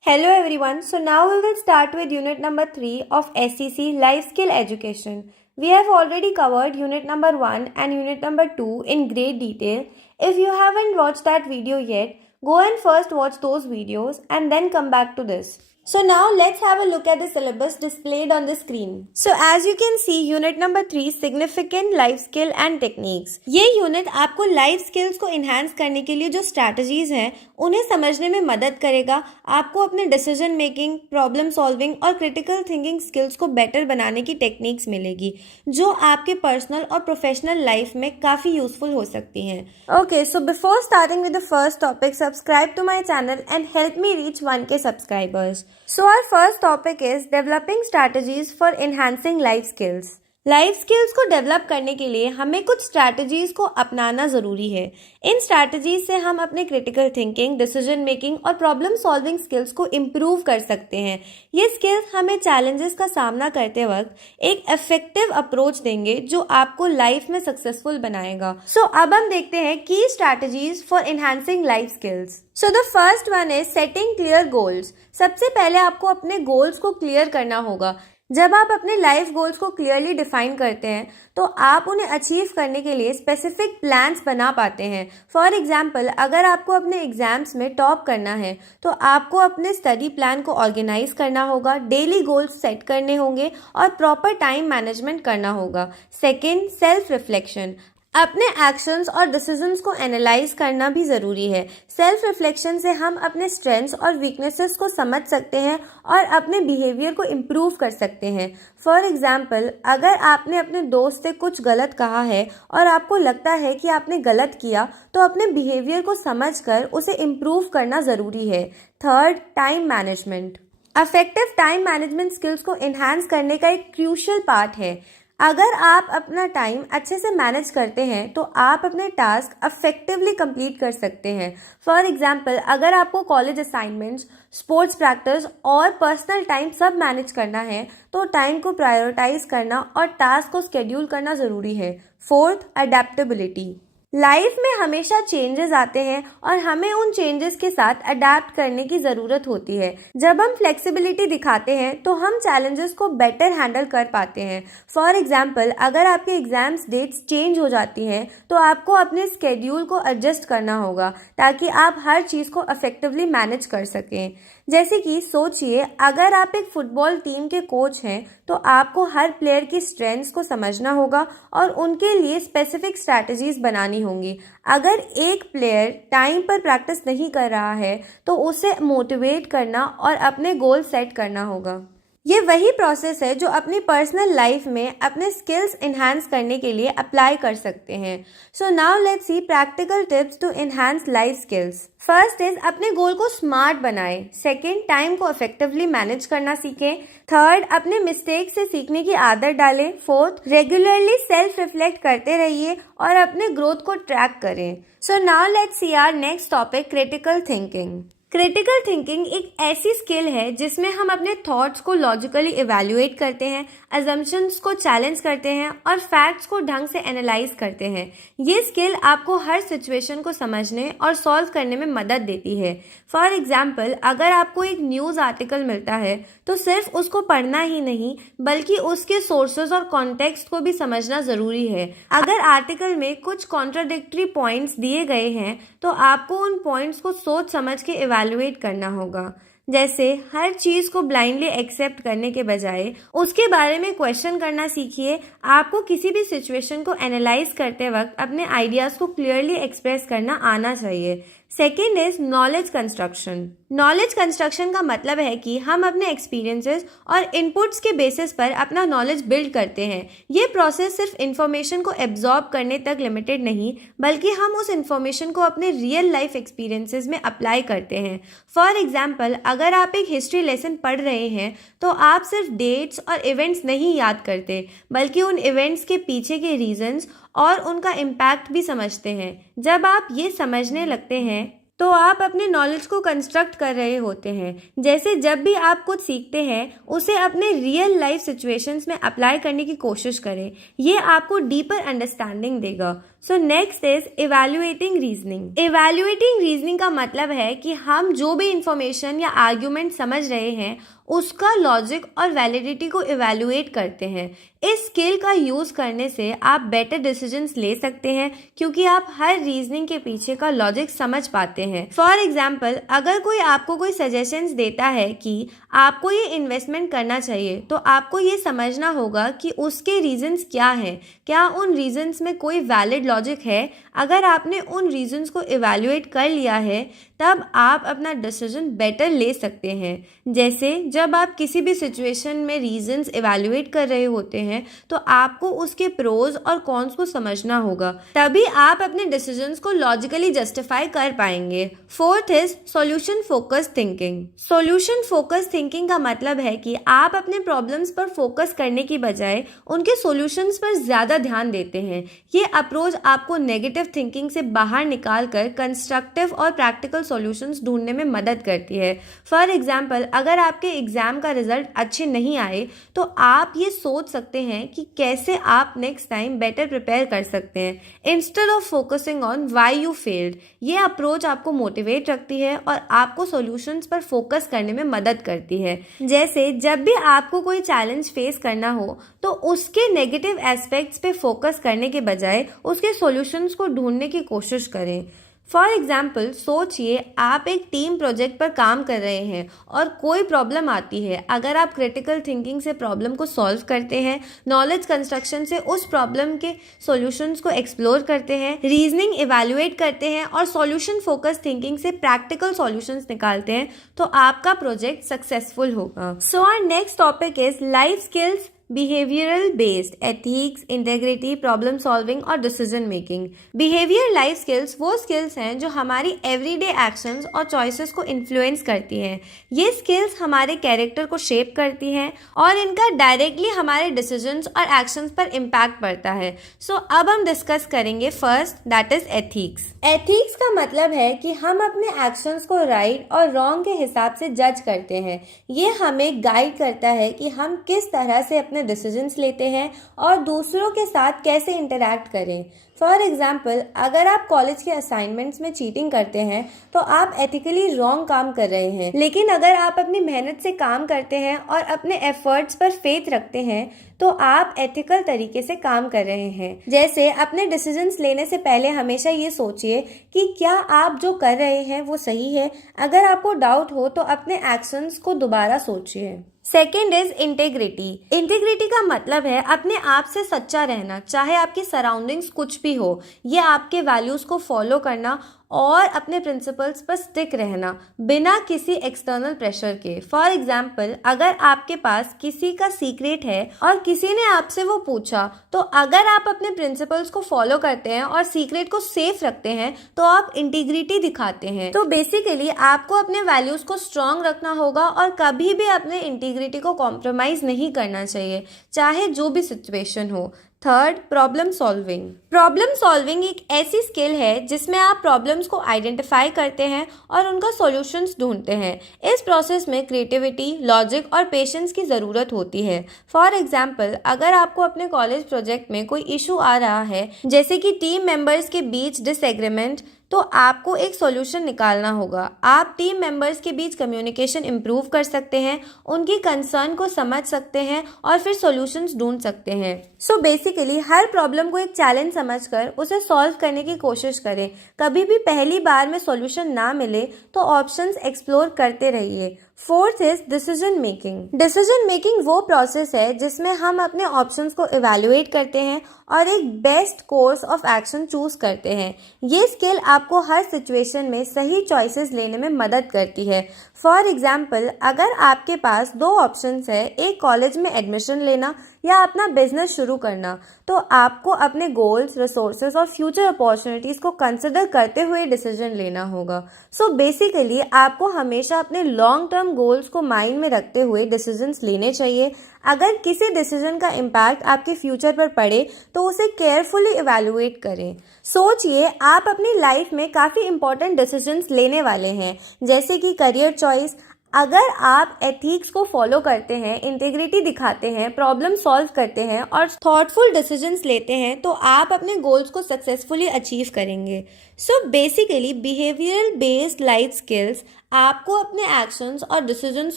Hello everyone, so now we will start with unit number 3 of SEC Life Skill Education. We have already covered unit number 1 and unit number 2 in great detail. If you haven't watched that video yet, go and first watch those videos and then come back to this. So now let's have a look at the syllabus displayed on the screen. So as you can see, unit number 3 significant life skill and techniques. ये unit आपको life skills को enhance करने के लिए जो strategies हैं उन्हें समझने में मदद करेगा। आपको अपने डिसीजन मेकिंग, प्रॉब्लम सॉल्विंग और क्रिटिकल थिंकिंग स्किल्स को बेटर बनाने की टेक्निक्स मिलेगी, जो आपके पर्सनल और प्रोफेशनल लाइफ में काफ़ी यूजफुल हो सकती हैं। Okay, so before starting with the first topic, subscribe to my channel and help me reach 1K subscribers. So our first topic is developing strategies for enhancing life skills. Life skills को develop करने के लिए हमें कुछ strategies को अपनाना ज़रूरी है। इन स्ट्रैटेजीज से हम अपने क्रिटिकल थिंकिंग, डिसीजन मेकिंग और प्रॉब्लम सॉल्विंग स्किल्स को इम्प्रूव कर सकते हैं। ये स्किल्स हमें चैलेंजेस का सामना करते वक्त एक इफेक्टिव अप्रोच देंगे जो आपको लाइफ में सक्सेसफुल बनाएगा। सो अब हम देखते हैं की strategies for enhancing life skills. So the first one is setting clear goals. सबसे पहले आपको अपने गोल्स को क्लियर करना होगा। जब आप अपने लाइफ गोल्स को क्लियरली डिफाइन करते हैं तो आप उन्हें अचीव करने के लिए स्पेसिफिक प्लान्स बना पाते हैं। फॉर एग्जांपल, अगर आपको अपने एग्जाम्स में टॉप करना है तो आपको अपने स्टडी प्लान को ऑर्गेनाइज करना होगा, डेली गोल्स सेट करने होंगे और प्रॉपर टाइम मैनेजमेंट करना होगा। Second, self reflection. अपने एक्शंस और डिसीजंस को एनालाइज करना भी ज़रूरी है। सेल्फ रिफ्लेक्शन से हम अपने स्ट्रेंथ्स और वीकनेसेस को समझ सकते हैं और अपने बिहेवियर को इम्प्रूव कर सकते हैं। फॉर एग्जांपल, अगर आपने अपने दोस्त से कुछ गलत कहा है और आपको लगता है कि आपने गलत किया, तो अपने बिहेवियर को समझकर उसे इम्प्रूव करना ज़रूरी है। Third, time management. Affective time management skills को इन्हांस करने का एक क्रूशियल पार्ट है। अगर आप अपना टाइम अच्छे से मैनेज करते हैं तो आप अपने टास्क अफेक्टिवली कंप्लीट कर सकते हैं। फॉर एग्जांपल, अगर आपको कॉलेज असाइनमेंट्स, स्पोर्ट्स प्रैक्टिस और पर्सनल टाइम सब मैनेज करना है तो टाइम को प्रायोरिटाइज करना और टास्क को शेड्यूल करना ज़रूरी है। Fourth, adaptability. लाइफ में हमेशा चेंजेस आते हैं और हमें उन चेंजेस के साथ अडेप्ट करने की ज़रूरत होती है। जब हम फ्लेक्सिबिलिटी दिखाते हैं तो हम चैलेंजेस को बेटर हैंडल कर पाते हैं। फॉर एग्जांपल, अगर आपके एग्जाम्स डेट्स चेंज हो जाती हैं तो आपको अपने स्केड्यूल को एडजस्ट करना होगा ताकि आप हर चीज़ को इफेक्टिवली मैनेज कर सकें। जैसे कि सोचिए, अगर आप एक फुटबॉल टीम के कोच हैं तो आपको हर प्लेयर की स्ट्रेंथ्स को समझना होगा और उनके लिए स्पेसिफिक स्ट्रैटेजीज बनानी होंगी। अगर एक प्लेयर टाइम पर प्रैक्टिस नहीं कर रहा है तो उसे मोटिवेट करना और अपने गोल सेट करना होगा। ये वही प्रोसेस है जो अपनी पर्सनल लाइफ में अपने स्किल्स इन्हांस करने के लिए अप्लाई कर सकते हैं। So now let's see practical tips to enhance life skills. First is अपने गोल को स्मार्ट बनाएं। सेकंड, टाइम को इफेक्टिवली मैनेज करना सीखें। थर्ड, अपने मिस्टेक से सीखने की आदत डालें। फोर्थ, रेगुलरली सेल्फ रिफ्लेक्ट करते रहिए और अपने ग्रोथ को ट्रैक करें। So now let's see our next topic, critical thinking. Critical thinking एक ऐसी स्किल है जिसमें हम अपने थॉट्स को लॉजिकली इवैल्यूएट करते हैं, अजम्पशंस को चैलेंज करते हैं और फैक्ट्स को ढंग से एनालाइज करते हैं। ये स्किल आपको हर सिचुएशन को समझने और सॉल्व करने में मदद देती है। फॉर एग्जाम्पल, अगर आपको एक न्यूज़ आर्टिकल मिलता है तो सिर्फ उसको पढ़ना ही नहीं बल्कि उसके सोर्सेज और कॉन्टेक्स्ट को भी समझना ज़रूरी है। अगर आर्टिकल में कुछ कॉन्ट्राडिक्टरी पॉइंट्स दिए गए हैं तो आपको उन पॉइंट्स को सोच समझ के इवैल्यूएट करना होगा। जैसे हर चीज़ को ब्लाइंडली एक्सेप्ट करने के बजाय उसके बारे में क्वेश्चन करना सीखिए। आपको किसी भी सिचुएशन को एनालाइज करते वक्त अपने आइडियाज़ को क्लियरली एक्सप्रेस करना आना चाहिए। Second is knowledge construction. Knowledge construction का मतलब है कि हम अपने एक्सपीरियंसेस और इनपुट्स के बेसिस पर अपना नॉलेज बिल्ड करते हैं। ये प्रोसेस सिर्फ इन्फॉर्मेशन को एब्जॉर्ब करने तक लिमिटेड नहीं बल्कि हम उस इन्फॉर्मेशन को अपने रियल लाइफ एक्सपीरियंसेस में अप्लाई करते हैं। फॉर एग्जाम्पल, अगर आप एक हिस्ट्री लेसन पढ़ रहे हैं तो आप सिर्फ डेट्स और इवेंट्स नहीं याद करते बल्कि उन इवेंट्स के पीछे के रीजंस और उनका इम्पैक्ट भी समझते हैं। जब आप ये समझने लगते हैं तो आप अपने नॉलेज को कंस्ट्रक्ट कर रहे होते हैं। जैसे जब भी आप कुछ सीखते हैं उसे अपने रियल लाइफ सिचुएशंस में अप्लाई करने की कोशिश करें। ये आपको डीपर अंडरस्टैंडिंग देगा। So next is evaluating reasoning. Evaluating reasoning का मतलब है कि हम जो भी इंफॉर्मेशन या आर्ग्यूमेंट समझ रहे हैं उसका लॉजिक और वैलिडिटी को इवैल्यूएट करते हैं। इस स्किल का यूज़ करने से आप बेटर डिसीजंस ले सकते हैं क्योंकि आप हर रीजनिंग के पीछे का लॉजिक समझ पाते हैं। फॉर एग्जाम्पल, अगर कोई आपको कोई सजेशंस देता है कि आपको ये इन्वेस्टमेंट करना चाहिए तो आपको ये समझना होगा कि उसके रीजंस क्या हैं, क्या उन रीजंस में कोई वैलिड लॉजिक है। अगर आपने उन रीजंस को इवैल्यूएट कर लिया है तब आप अपना डिसीजन बेटर ले सकते हैं। जैसे जब आप किसी भी सिचुएशन में रीजंस इवैल्यूएट कर रहे होते हैं तो आपको उसके प्रोज और कॉन्स को समझना होगा, तभी आप अपने डिसीजंस को लॉजिकली जस्टिफाई कर पाएंगे। Fourth is solution focus thinking. Solution focus thinking का मतलब है कि आप अपने प्रॉब्लम्स पर फोकस करने की बजाय उनके सॉल्यूशंस पर ज़्यादा ध्यान देते हैं। ये अप्रोच आपको नेगेटिव थिंकिंग से बाहर निकाल कर कंस्ट्रक्टिव और प्रैक्टिकल सॉल्यूशंस ढूंढने में मदद करती है। फॉर एग्जाम्पल, अगर आपके एग्जाम का रिजल्ट अच्छे नहीं आए तो आप ये सोच सकते हैं कि कैसे आप नेक्स्ट टाइम बेटर प्रिपेयर कर सकते हैं instead of focusing on why you failed. ये अप्रोच आपको मोटिवेट रखती है और आपको सॉल्यूशंस पर फोकस करने में मदद करती है। जैसे जब भी आपको कोई चैलेंज फेस करना हो तो उसके नेगेटिव एस्पेक्ट्स पे फोकस करने के बजाय उसके सॉल्यूशंस को ढूंढने की कोशिश करें। फॉर एग्जाम्पल, सोचिए आप एक टीम प्रोजेक्ट पर काम कर रहे हैं और कोई प्रॉब्लम आती है। अगर आप क्रिटिकल थिंकिंग से प्रॉब्लम को सॉल्व करते हैं, नॉलेज कंस्ट्रक्शन से उस प्रॉब्लम के सॉल्यूशंस को एक्सप्लोर करते हैं, रीजनिंग इवैल्यूएट करते हैं और सॉल्यूशन फोकस थिंकिंग से प्रैक्टिकल सॉल्यूशंस निकालते हैं तो आपका प्रोजेक्ट सक्सेसफुल होगा। So our next topic is life skills behavioural based, ethics, integrity, problem solving और decision making. Behaviour life skills वो स्किल्स हैं जो हमारी एवरीडे एक्शंस और चॉइसेस को इन्फ्लुएंस करती हैं। ये स्किल्स हमारे कैरेक्टर को शेप करती हैं और इनका डायरेक्टली हमारे डिसीजंस और एक्शंस पर इम्पैक्ट पड़ता है। सो अब हम डिस्कस करेंगे first, that is ethics. Ethics का मतलब है कि हम अपने एक्शंस को राइट और रॉन्ग के हिसाब से जज करते हैं। ये हमें गाइड करता है कि हम किस तरह से अपने डिसीजंस लेते हैं और दूसरों के साथ कैसे इंटरैक्ट करें। फॉर एग्जाम्पल, अगर आप कॉलेज के असाइनमेंट्स में चीटिंग करते हैं तो आप एथिकली रॉन्ग काम कर रहे हैं, लेकिन अगर आप अपनी मेहनत से काम करते हैं और अपने एफर्ट्स पर फेथ रखते हैं तो आप एथिकल तरीके से काम कर रहे हैं। जैसे अपने डिसीजंस लेने से पहले हमेशा ये सोचिए कि क्या आप जो कर रहे हैं वो सही है। अगर आपको डाउट हो तो अपने एक्शंस को दोबारा सोचिए। Second is integrity. इंटेग्रिटी का मतलब है अपने आप से सच्चा रहना, चाहे आपकी सराउंडिंग्स कुछ भी हो। ये आपके वैल्यूज को फॉलो करना और अपने प्रिंसिपल्स पर स्टिक रहना बिना किसी एक्सटर्नल प्रेशर के। फॉर एग्जाम्पल, अगर आपके पास किसी का सीक्रेट है और किसी ने आपसे वो पूछा, तो अगर आप अपने प्रिंसिपल्स को फॉलो करते हैं और सीक्रेट को सेफ रखते हैं तो आप इंटीग्रिटी दिखाते हैं। तो बेसिकली आपको अपने वैल्यूज को स्ट्रांग रखना होगा और कभी भी अपने इंटीग्रिटी को कॉम्प्रोमाइज नहीं करना चाहिए, चाहे जो भी सिचुएशन हो। Third, problem solving. Problem solving एक ऐसी स्किल है जिसमें आप प्रॉब्लम्स को आइडेंटिफाई करते हैं और उनका सॉल्यूशंस ढूंढते हैं। इस प्रोसेस में क्रिएटिविटी, लॉजिक और पेशेंस की ज़रूरत होती है। फॉर एग्जाम्पल, अगर आपको अपने कॉलेज प्रोजेक्ट में कोई इशू आ रहा है, जैसे कि टीम मेंबर्स के बीच डिसएग्रीमेंट, तो आपको एक सॉल्यूशन निकालना होगा। आप टीम मेंबर्स के बीच कम्युनिकेशन इम्प्रूव कर सकते हैं, उनकी कंसर्न को समझ सकते हैं और फिर सॉल्यूशंस ढूंढ सकते हैं। सो बेसिकली हर प्रॉब्लम को एक चैलेंज समझकर उसे सॉल्व करने की कोशिश करें। कभी भी पहली बार में सॉल्यूशन ना मिले तो ऑप्शंस एक्सप्लोर करते रहिए। Fourth is decision making. Decision making वो प्रोसेस है जिसमें हम अपने ऑप्शंस को इवैल्यूएट करते हैं और एक best course of action choose करते हैं। ये स्किल आपको हर सिचुएशन में सही चॉइसेस लेने में मदद करती है। फॉर एग्जाम्पल, अगर आपके पास दो ऑप्शंस है, एक कॉलेज में एडमिशन लेना या अपना बिजनेस शुरू करना, तो आपको अपने गोल्स, रिसोर्सेज और फ्यूचर अपॉर्चुनिटीज़ को कंसिडर करते हुए डिसीजन लेना होगा। सो बेसिकली आपको हमेशा अपने लॉन्ग टर्म गोल्स को माइंड में रखते हुए डिसीजंस लेने चाहिए। अगर किसी डिसीजन का इम्पैक्ट आपके फ्यूचर पर पड़े तो उसे केयरफुली इवैल्यूएट करें। सोचिए, आप अपनी लाइफ में काफ़ी इंपॉर्टेंट डिसीजंस लेने वाले हैं, जैसे कि करियर चॉइस। अगर आप एथिक्स को फॉलो करते हैं, इंटीग्रिटी दिखाते हैं, प्रॉब्लम सॉल्व करते हैं और थॉटफुल डिसीजंस लेते हैं तो आप अपने गोल्स को सक्सेसफुली अचीव करेंगे। So basically behavioural based life skills आपको अपने एक्शंस और डिसीजंस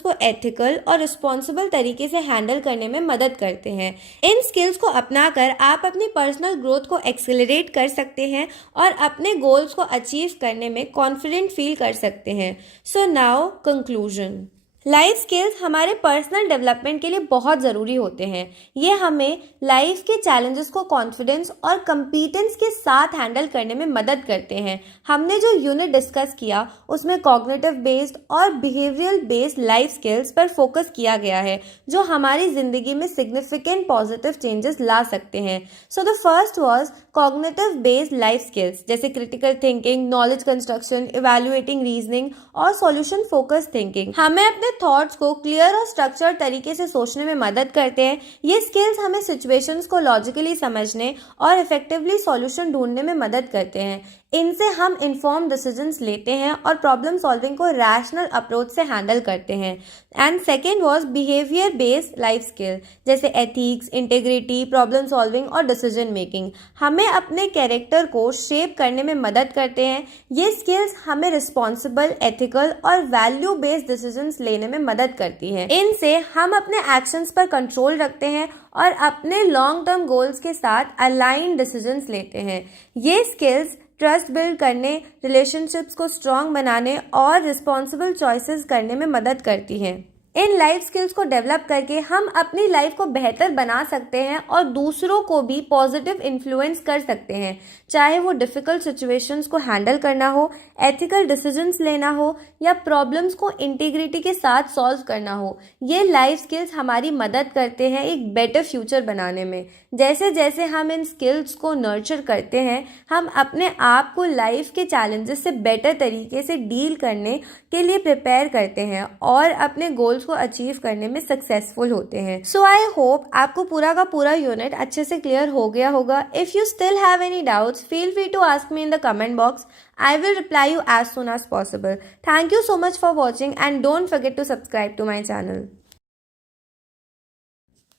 को एथिकल और रिस्पॉन्सिबल तरीके से हैंडल करने में मदद करते हैं। इन स्किल्स को अपनाकर आप अपनी पर्सनल ग्रोथ को एक्सेलरेट कर सकते हैं और अपने गोल्स को अचीव करने में कॉन्फिडेंट फील कर सकते हैं। So now conclusion. Life skills हमारे पर्सनल डेवलपमेंट के लिए बहुत ज़रूरी होते हैं। ये हमें लाइफ के चैलेंजेस को कॉन्फिडेंस और कंपीटेंस के साथ हैंडल करने में मदद करते हैं। हमने जो यूनिट डिस्कस किया उसमें कॉग्निटिव बेस्ड और बिहेवियरल बेस्ड लाइफ स्किल्स पर फोकस किया गया है, जो हमारी ज़िंदगी में सिग्निफिकेंट पॉजिटिव चेंजेस ला सकते हैं। So the first was cognitive based life skills, जैसे critical thinking, knowledge construction, evaluating reasoning और सॉल्यूशन फोकस थिंकिंग हमें अपने थॉट्स को क्लियर और स्ट्रक्चर्ड तरीके से सोचने में मदद करते हैं। ये स्किल्स हमें सिचुएशंस को लॉजिकली समझने और इफेक्टिवली सॉल्यूशन ढूंढने में मदद करते हैं। इनसे हम इन्फॉर्म डिसीजंस लेते हैं और प्रॉब्लम सॉल्विंग को रैशनल अप्रोच से हैंडल करते हैं। And second was behaviour based life skill, जैसे एथिक्स, इंटेग्रिटी, प्रॉब्लम सॉल्विंग और डिसीजन मेकिंग हमें अपने कैरेक्टर को शेप करने में मदद करते हैं। ये स्किल्स हमें रिस्पॉन्सिबल, एथिकल और वैल्यू बेस्ड डिसीजंस लेने में मदद करती हैं। इनसे हम अपने एक्शंस पर कंट्रोल रखते हैं और अपने लॉन्ग टर्म गोल्स के साथ अलाइन डिसीजंस लेते हैं। ये स्किल्स ट्रस्ट बिल्ड करने, रिलेशनशिप्स को स्ट्रॉन्ग बनाने और रिस्पॉन्सिबल चॉइसेस करने में मदद करती हैं। इन लाइफ स्किल्स को डेवलप करके हम अपनी लाइफ को बेहतर बना सकते हैं और दूसरों को भी पॉजिटिव इन्फ्लुएंस कर सकते हैं, चाहे वो डिफ़िकल्ट सिचुएशंस को हैंडल करना हो, एथिकल डिसीजंस लेना हो या प्रॉब्लम्स को इंटीग्रिटी के साथ सॉल्व करना हो। ये लाइफ स्किल्स हमारी मदद करते हैं एक बेटर फ्यूचर बनाने में। जैसे जैसे हम इन स्किल्स को नर्चर करते हैं, हम अपने आप को लाइफ के चैलेंजेस से बेटर तरीके से डील करने के लिए प्रिपेयर करते हैं और अपने गोल्स को अचीव करने में सक्सेसफुल होते हैं। सो आई होप आपको पूरा का पूरा यूनिट अच्छे से क्लियर हो गया होगा। If you still have any doubts, feel free to ask me in the comment box. I will reply you as soon as possible. Thank you so much for watching and don't forget to subscribe to my channel.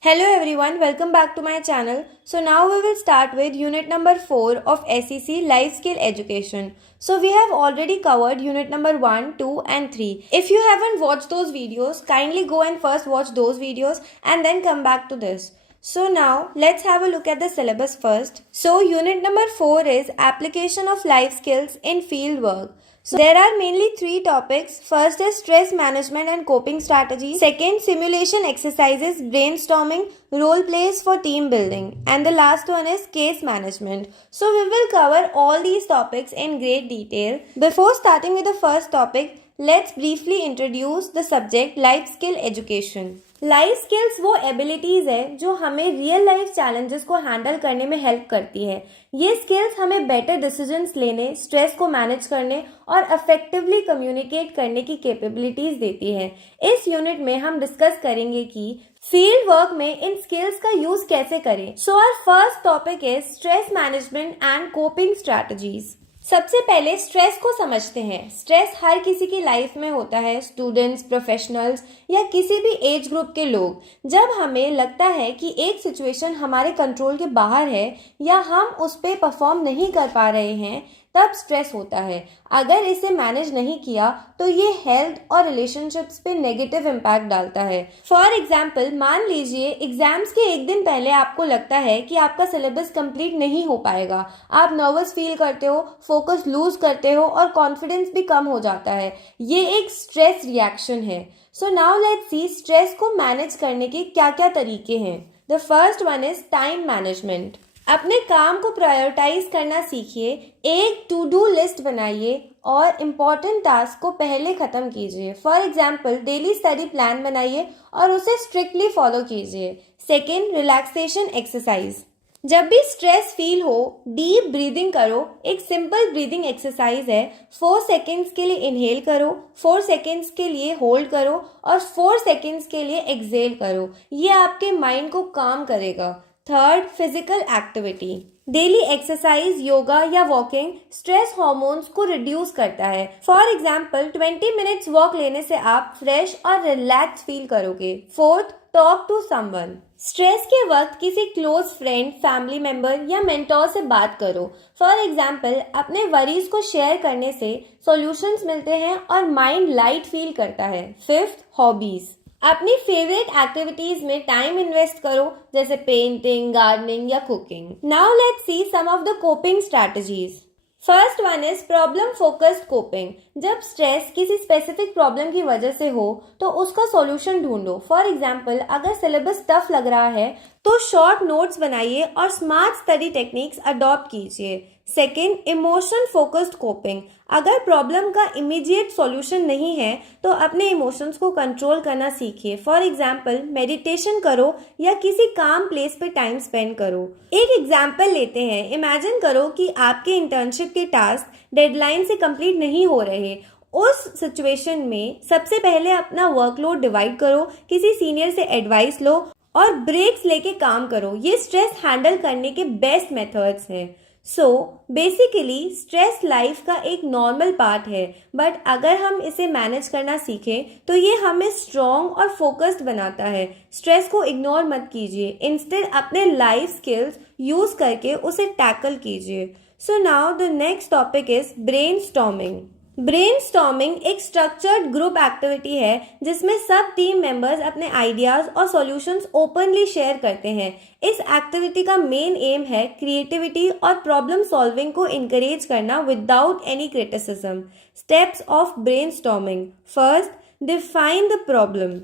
Hello everyone, welcome back to my channel. So now we will start with unit number 4 of SEC Life Skill Education. So we have already covered unit number 1, 2 and 3. If you haven't watched those videos, kindly go and first watch those videos and then come back to this. So now let's have a look at the syllabus first. So unit number 4 is application of life skills in field work. So there are mainly 3 topics. First is stress management and coping strategies. Second, simulation exercises, brainstorming, role plays for team building. And the last one is case management. So we will cover all these topics in great detail. Before starting with the first topic, let's briefly introduce the subject life skill education. Life skills वो abilities है जो हमें real life challenges को handle करने में help करती है। ये स्किल्स हमें बेटर डिसीजंस लेने, स्ट्रेस को मैनेज करने और इफेक्टिवली कम्युनिकेट करने की कैपेबिलिटीज देती है। इस यूनिट में हम डिस्कस करेंगे कि फील्ड वर्क में इन स्किल्स का यूज कैसे करें। So our first topic is stress management and coping strategies. सबसे पहले स्ट्रेस को समझते हैं। स्ट्रेस हर किसी की लाइफ में होता है, स्टूडेंट्स, प्रोफेशनल्स या किसी भी एज ग्रुप के लोग। जब हमें लगता है कि एक सिचुएशन हमारे कंट्रोल के बाहर है या हम उस पर परफॉर्म नहीं कर पा रहे हैं, तब स्ट्रेस होता है। अगर इसे मैनेज नहीं किया तो ये हेल्थ और रिलेशनशिप्स पे नेगेटिव इम्पैक्ट डालता है। फॉर एग्जाम्पल, मान लीजिए एग्जाम्स के एक दिन पहले आपको लगता है कि आपका सिलेबस कंप्लीट नहीं हो पाएगा। आप नर्वस फील करते हो, फोकस लूज करते हो और कॉन्फिडेंस भी कम हो जाता है। ये एक स्ट्रेस रिएक्शन है। So now let's C stress को मैनेज करने के क्या क्या तरीके हैं। The first one is time management. अपने काम को प्रायोरिटाइज करना सीखिए। एक टू डू लिस्ट बनाइए और इम्पॉर्टेंट टास्क को पहले ख़त्म कीजिए। For example, daily study plan बनाइए और उसे स्ट्रिक्टली फॉलो कीजिए। Second, relaxation exercise. जब भी स्ट्रेस फील हो, डीप ब्रीदिंग करो। एक सिंपल ब्रीदिंग एक्सरसाइज है। 4 सेकेंड्स के लिए इनहेल करो, 4 सेकेंड्स के लिए होल्ड करो और 4 सेकेंड्स के लिए एक्सहेल करो। ये आपके माइंड को काम करेगा। Third, physical activity. Daily exercise, yoga या वॉकिंग स्ट्रेस हार्मोन्स को रिड्यूस करता है। फॉर एग्जाम्पल, 20 मिनट्स वॉक लेने से आप फ्रेश और रिलैक्स फील करोगे। Fourth, talk to someone. Stress के वक्त किसी क्लोज फ्रेंड, फैमिली मेंबर या मेंटोर से बात करो। फॉर एग्जाम्पल, अपने वरीज को शेयर करने से सॉल्यूशंस मिलते हैं और माइंड लाइट फील करता है। Fifth, hobbies. अपनी फेवरेट एक्टिविटीज में टाइम इन्वेस्ट करो, जैसे पेंटिंग, गार्डनिंग या cooking. Now let's see some of the coping strategies. First one is problem focused coping. जब स्ट्रेस किसी स्पेसिफिक प्रॉब्लम की वजह से हो तो उसका सॉल्यूशन ढूंढो। फॉर एग्जाम्पल, अगर सिलेबस टफ लग रहा है तो शॉर्ट नोट्स बनाइए और स्मार्ट स्टडी टेक्निक्स अडॉप्ट कीजिए। Second, emotion focused coping. अगर प्रॉब्लम का इमीडिएट सॉल्यूशन नहीं है तो अपने इमोशंस को कंट्रोल करना सीखिए। फॉर एग्जाम्पल, मेडिटेशन करो या किसी काम प्लेस पे टाइम स्पेंड करो। एक एग्जाम्पल लेते हैं। इमेजिन करो कि आपके इंटर्नशिप के टास्क डेडलाइन से कंप्लीट नहीं हो रहे। उस सिचुएशन में सबसे पहले अपना वर्कलोड डिवाइड करो, किसी सीनियर से एडवाइस लो और ब्रेक्स लेके काम करो। ये स्ट्रेस हैंडल करने के बेस्ट मेथड्स हैं। सो बेसिकली स्ट्रेस लाइफ का एक नॉर्मल पार्ट है, बट अगर हम इसे मैनेज करना सीखें तो ये हमें स्ट्रॉन्ग और फोकस्ड बनाता है। स्ट्रेस को इग्नोर मत कीजिए, इंस्टेड अपने लाइफ स्किल्स यूज करके उसे टैकल कीजिए। So now the next topic is brainstorming. Brainstorming एक स्ट्रक्चर्ड ग्रुप एक्टिविटी है जिसमें सब टीम मेंबर्स अपने आइडियाज और सॉल्यूशंस ओपनली शेयर करते हैं। इस एक्टिविटी का मेन एम है क्रिएटिविटी और प्रॉब्लम सॉल्विंग को इनकरेज करना without any criticism. Steps of brainstorming. First, define the problem.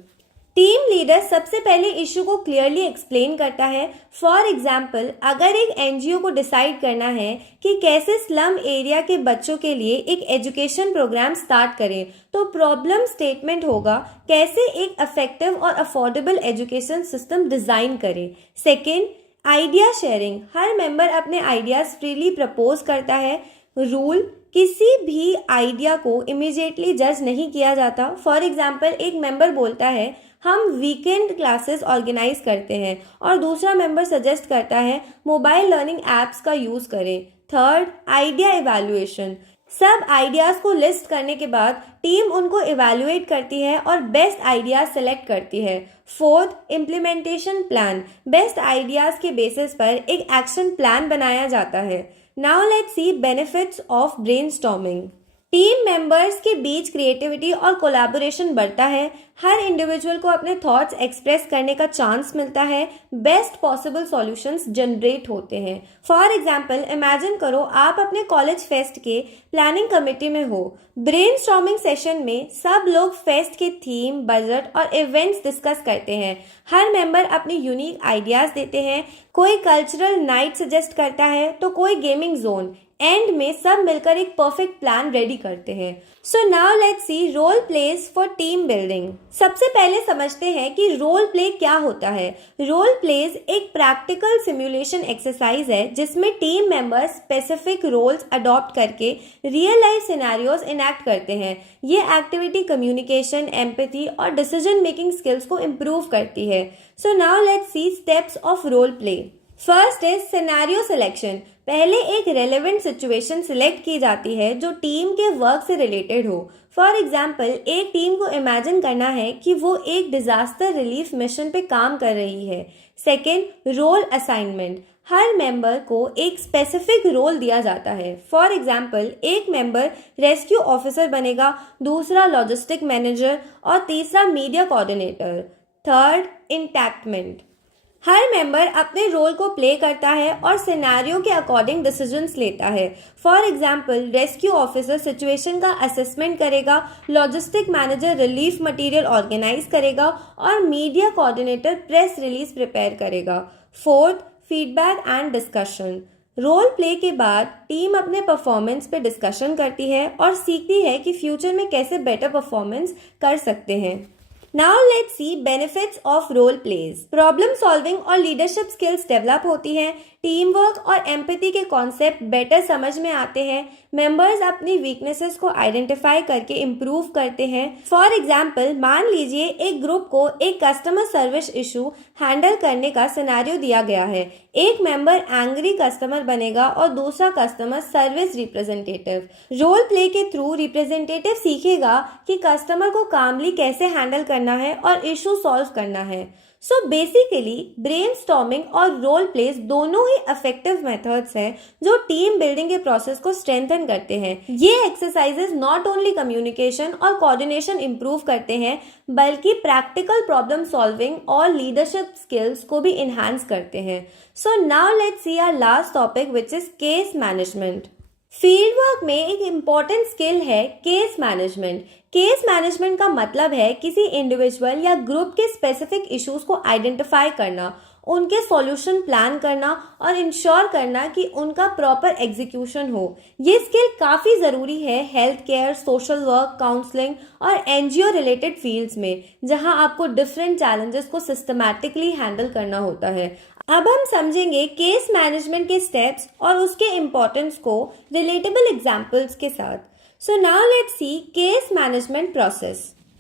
Team leader सबसे पहले इशू को क्लियरली एक्सप्लेन करता है। फॉर एग्जाम्पल, अगर एक एनजीओ को डिसाइड करना है कि कैसे स्लम एरिया के बच्चों के लिए एक एजुकेशन प्रोग्राम स्टार्ट करें, तो प्रॉब्लम स्टेटमेंट होगा कैसे एक इफेक्टिव और अफोर्डेबल एजुकेशन सिस्टम डिजाइन करें। Second, idea sharing. हर मेंबर अपने आइडियाज फ्रीली प्रपोज करता है। रूल, किसी भी आइडिया को इमीडिएटली जज नहीं किया जाता। फॉर एग्जाम्पल, एक मेंबर बोलता है हम वीकेंड क्लासेस ऑर्गेनाइज करते हैं और दूसरा मेंबर सजेस्ट करता है मोबाइल लर्निंग एप्स का यूज करें। Third, idea evaluation. सब आइडियाज को लिस्ट करने के बाद टीम उनको इवैल्यूएट करती है और बेस्ट आइडियाज सेलेक्ट करती है। Fourth, implementation plan. Best ideas के बेसिस पर एक एक्शन प्लान बनाया जाता है। Now let's C benefits of brainstorming. Team members के बीच क्रिएटिविटी और कोलैबोरेशन बढ़ता है। हर इंडिविजुअल को अपने थॉट्स एक्सप्रेस करने का चांस मिलता है। बेस्ट पॉसिबल सॉल्यूशंस जनरेट होते हैं। फॉर एग्जांपल, इमेजिन करो आप अपने कॉलेज फेस्ट के प्लानिंग कमेटी में हो। ब्रेनस्टॉर्मिंग सेशन में सब लोग फेस्ट के थीम, बजट और इवेंट्स डिस्कस करते हैं। हर मेंबर अपनी यूनिक आइडियाज देते हैं। कोई कल्चरल नाइट सजेस्ट करता है तो कोई गेमिंग जोन। एंड में सब मिलकर एक परफेक्ट प्लान रेडी करते हैं। So now let's see role plays for team building. सबसे पहले समझते हैं कि रोल प्ले क्या होता है। रोल प्लेज एक प्रैक्टिकल सिमुलेशन एक्सरसाइज है जिसमें team members specific roles adopt करके रियल लाइफ सिनेरियोज इनैक्ट करते हैं। ये एक्टिविटी कम्युनिकेशन, एम्पैथी और डिसीजन मेकिंग स्किल्स को इम्प्रूव करती है। So now let's see steps of role play. First is scenario selection. पहले एक रेलेवेंट सिचुएशन सिलेक्ट की जाती है जो टीम के वर्क से रिलेटेड हो। फॉर एग्जाम्पल, एक टीम को इमेजिन करना है कि वो एक डिजास्टर रिलीफ मिशन पे काम कर रही है। Second, role assignment. हर मेंबर को एक स्पेसिफिक रोल दिया जाता है। फॉर एग्जाम्पल, एक मेंबर रेस्क्यू ऑफिसर बनेगा, दूसरा लॉजिस्टिक मैनेजर और तीसरा मीडिया कोऑर्डिनेटर। Third, enactment. हर मेंबर अपने रोल को प्ले करता है और सिनेरियो के अकॉर्डिंग डिसीजंस लेता है। For example, rescue officer situation का असेसमेंट करेगा, logistic manager relief material organise करेगा और media coordinator press release prepare करेगा। Fourth, feedback and discussion. Role play के बाद टीम अपने परफॉर्मेंस पे डिस्कशन करती है और सीखती है कि फ्यूचर में कैसे बेटर परफॉर्मेंस कर सकते हैं। Now let's see benefits of role plays. Problem solving और लीडरशिप स्किल्स डेवलप होती हैं। टीम वर्क और एम्पैथी के कॉन्सेप्ट बेटर समझ में आते हैं। मेंबर्स अपनी वीकनेसेस को आइडेंटिफाई करके इम्प्रूव करते हैं। फॉर एग्जाम्पल, मान लीजिए एक ग्रुप को एक कस्टमर सर्विस इशू हैंडल करने का सिनेरियो दिया गया है। एक मेंबर एंग्री कस्टमर बनेगा और दूसरा customer service representative. Role play के थ्रू रिप्रेजेंटेटिव सीखेगा कि कस्टमर को कामली कैसे हैंडल करना है और इशू सॉल्व करना है। सो बेसिकली ब्रेनस्टॉर्मिंग और रोल प्लेस दोनों ही इफेक्टिव मेथड्स हैं जो टीम बिल्डिंग के प्रोसेस को स्ट्रेंथन करते हैं। ये एक्सरसाइजेस नॉट ओनली कम्युनिकेशन और कोऑर्डिनेशन इंप्रूव करते हैं बल्कि प्रैक्टिकल प्रॉब्लम सॉल्विंग और लीडरशिप स्किल्स को भी इन्हांस करते हैं। So now let's see our last topic which is case management. Field work में एक इम्पॉर्टेंट स्किल है केस मैनेजमेंट। केस मैनेजमेंट का मतलब है किसी इंडिविजुअल या ग्रुप के स्पेसिफिक इश्यूज को आइडेंटिफाई करना, उनके सॉल्यूशन प्लान करना और इंश्योर करना कि उनका प्रॉपर एग्जीक्यूशन हो। ये स्किल काफ़ी ज़रूरी है health care, social work, counselling और एनजीओ रिलेटेड फील्ड्स में, जहां आपको डिफरेंट चैलेंजेस को सिस्टमैटिकली हैंडल करना होता है। अब हम समझेंगे केस मैनेजमेंट के स्टेप्स और उसके इम्पोर्टेंस को रिलेटेबल एग्जाम्पल्स के साथ। सो now let's C case management process.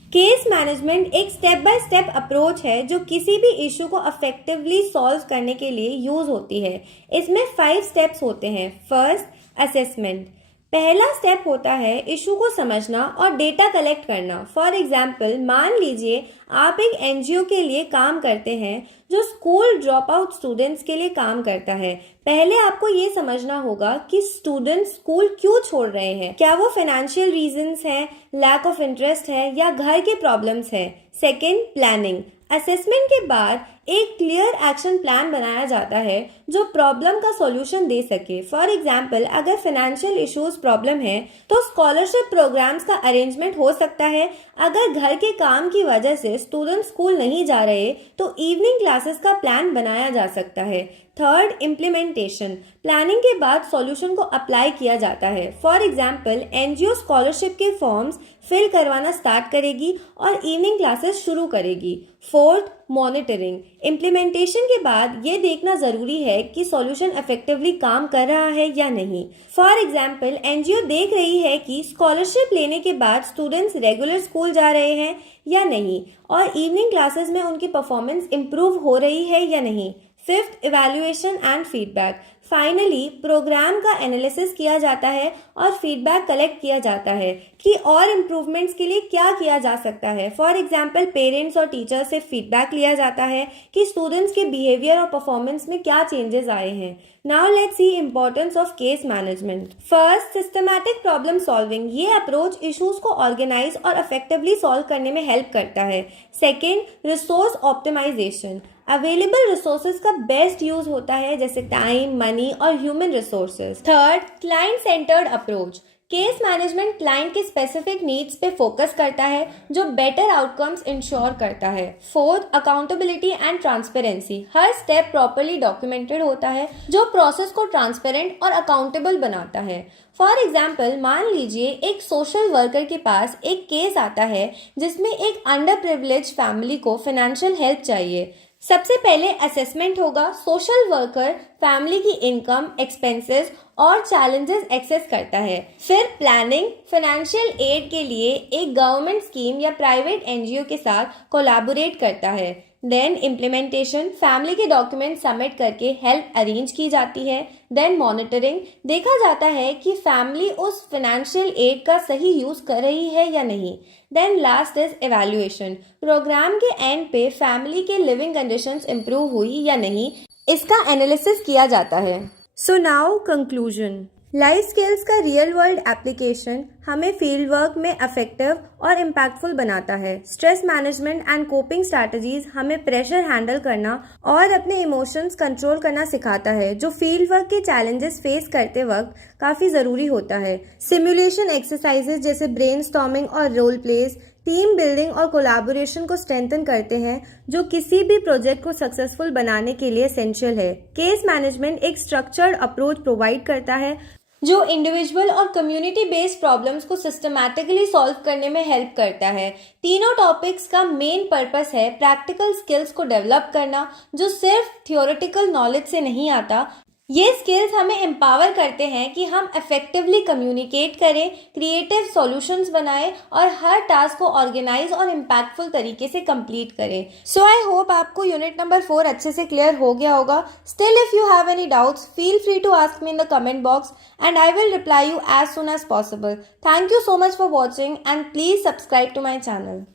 Case management एक स्टेप बाय स्टेप अप्रोच है जो किसी भी इशू को इफेक्टिवली सॉल्व करने के लिए यूज होती है। इसमें 5 स्टेप्स होते हैं। First, assessment. पहला स्टेप होता है इशू को समझना और डेटा कलेक्ट करना। फॉर एग्जाम्पल, मान लीजिए आप एक एनजीओ के लिए काम करते हैं जो स्कूल ड्रॉप आउट स्टूडेंट्स के लिए काम करता है। पहले आपको ये समझना होगा कि स्टूडेंट्स स्कूल क्यों छोड़ रहे हैं। क्या वो फाइनेंशियल रीजंस हैं, लैक ऑफ इंटरेस्ट है या घर के प्रॉब्लम्स है। Second, planning. असेसमेंट के बाद एक क्लियर एक्शन प्लान बनाया जाता है जो प्रॉब्लम का सॉल्यूशन दे सके। फॉर एग्जाम्पल, अगर फाइनेंशियल इश्यूज प्रॉब्लम है तो स्कॉलरशिप प्रोग्राम्स का अरेंजमेंट हो सकता है। अगर घर के काम की वजह से स्टूडेंट स्कूल नहीं जा रहे तो इवनिंग क्लासेस का प्लान बनाया जा सकता है। Third, implementation. प्लानिंग के बाद सॉल्यूशन को अप्लाई किया जाता है। फॉर एग्जाम्पल, एनजीओ स्कॉलरशिप के फॉर्म्स फिल करवाना स्टार्ट करेगी और इवनिंग क्लासेस शुरू करेगी। Fourth, monitoring. इम्प्लीमेंटेशन के बाद ये देखना जरूरी है कि सॉल्यूशन इफेक्टिवली काम कर रहा है या नहीं। फॉर एग्जाम्पल, एनजीओ देख रही है कि स्कॉलरशिप लेने के बाद स्टूडेंट्स रेगुलर स्कूल जा रहे हैं या नहीं और इवनिंग क्लासेस में उनकी परफॉर्मेंस इंप्रूव हो रही है या नहीं। Fifth, evaluation and feedback. Finally programme का एनालिसिस किया जाता है और फीडबैक कलेक्ट किया जाता है कि और इम्प्रूवमेंट्स के लिए क्या किया जा सकता है। फॉर एग्जाम्पल, पेरेंट्स और टीचर्स से फीडबैक लिया जाता है कि स्टूडेंट्स के बिहेवियर और परफॉर्मेंस में क्या चेंजेस आए हैं। Now let's see importance of case management. First, systematic problem solving. ये अप्रोच इश्यूज को ऑर्गेनाइज और इफेक्टिवली सॉल्व करने में हेल्प करता है। Second, resource optimisation. Available resources का बेस्ट यूज होता है, जैसे टाइम, मनी और human resources. Third, client centred approach. Case management client के स्पेसिफिक नीड्स पे फोकस करता है जो बेटर आउटकम्स इंश्योर करता है। Fourth, accountability and transparency. हर स्टेप प्रॉपर्ली डॉक्यूमेंटेड होता है जो प्रोसेस को ट्रांसपेरेंट और अकाउंटेबल बनाता है। फॉर एग्जाम्पल, मान लीजिए एक सोशल वर्कर के पास एक केस आता है जिसमें एक अंडर प्रिविलेज फैमिली को फाइनेंशियल हेल्प चाहिए। सबसे पहले असेसमेंट होगा। सोशल वर्कर फैमिली की इनकम, एक्सपेंसेस और चैलेंजेस एक्सेस करता है। फिर प्लानिंग, फाइनेंशियल एड के लिए एक गवर्नमेंट स्कीम या प्राइवेट एनजीओ के साथ कोलैबोरेट करता है। देन इम्प्लीमेंटेशन, फैमिली के डॉक्यूमेंट सबमिट करके हेल्प अरेंज की जाती है। देन मॉनिटरिंग, देखा जाता है कि फैमिली उस फाइनेंशियल एड का सही यूज कर रही है या नहीं। Then last is evaluation, programme के एंड पे फैमिली के लिविंग कंडीशंस इंप्रूव हुई या नहीं, इसका एनालिसिस किया जाता है। So now conclusion. Life skills का रियल वर्ल्ड एप्लीकेशन हमें फील्ड वर्क में इफेक्टिव और इम्पैक्टफुल बनाता है। Stress management and coping strategies हमें प्रेशर हैंडल करना और अपने इमोशंस कंट्रोल करना सिखाता है, जो फील्ड वर्क के चैलेंजेस फेस करते वक्त काफ़ी ज़रूरी होता है। सिमुलेशन एक्सरसाइजेज जैसे ब्रेनस्टॉर्मिंग और रोल प्लेस टीम बिल्डिंग और कोलैबोरेशन को स्ट्रेंथन करते हैं, जो किसी भी प्रोजेक्ट को सक्सेसफुल बनाने के लिए एसेंशियल है। केस मैनेजमेंट एक स्ट्रक्चर्ड अप्रोच प्रोवाइड करता है जो इंडिविजुअल और कम्युनिटी बेस्ड प्रॉब्लम्स को सिस्टमैटिकली सॉल्व करने में हेल्प करता है। तीनों टॉपिक्स का मेन पर्पस है प्रैक्टिकल स्किल्स को डेवलप करना, जो सिर्फ थियोरेटिकल नॉलेज से नहीं आता। ये स्किल्स हमें एम्पावर करते हैं कि हम इफेक्टिवली कम्युनिकेट करें, क्रिएटिव सॉल्यूशंस बनाएं और हर टास्क को ऑर्गेनाइज और इम्पैक्टफुल तरीके से कंप्लीट करें। सो आई होप आपको यूनिट नंबर 4 अच्छे से क्लियर हो गया होगा। Still if you have any doubts, feel free to ask me in the comment box and I will reply you as soon as possible. Thank you so much for watching and please subscribe to my channel.